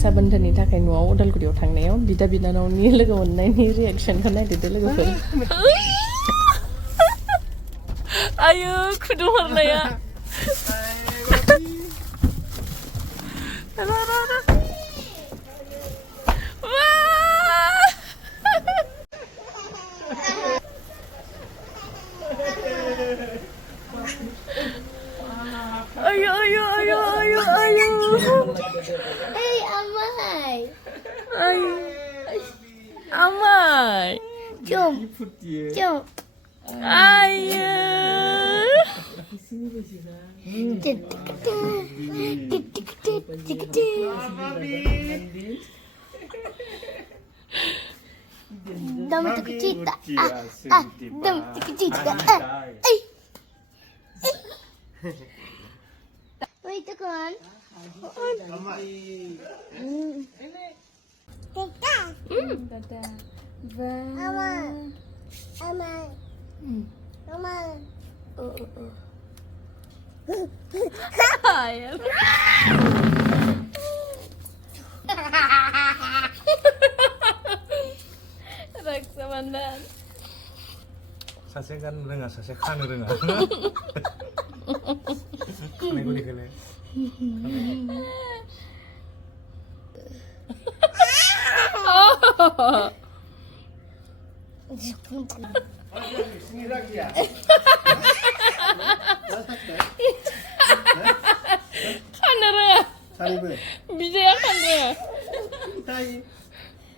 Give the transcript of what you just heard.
रक्षाबन्धननि थाखाय न'आव उदालगुरियाव थांनायाव बिदा बिनानावनि लोगो मोननायनि रिएक्सनखौ नायदो लोगोफोर आयु खुदुमहरनाया ayo Hey Amai Amai Jom ayo Dam itu kecita dam itu kecita Wait itu kan Dadah Amai Raksabandan सासे गाननो रोङा सासे खानो रोङा खानायखौ देखायलाय खानो रोङा सानैबो बिदाया खानो रोङा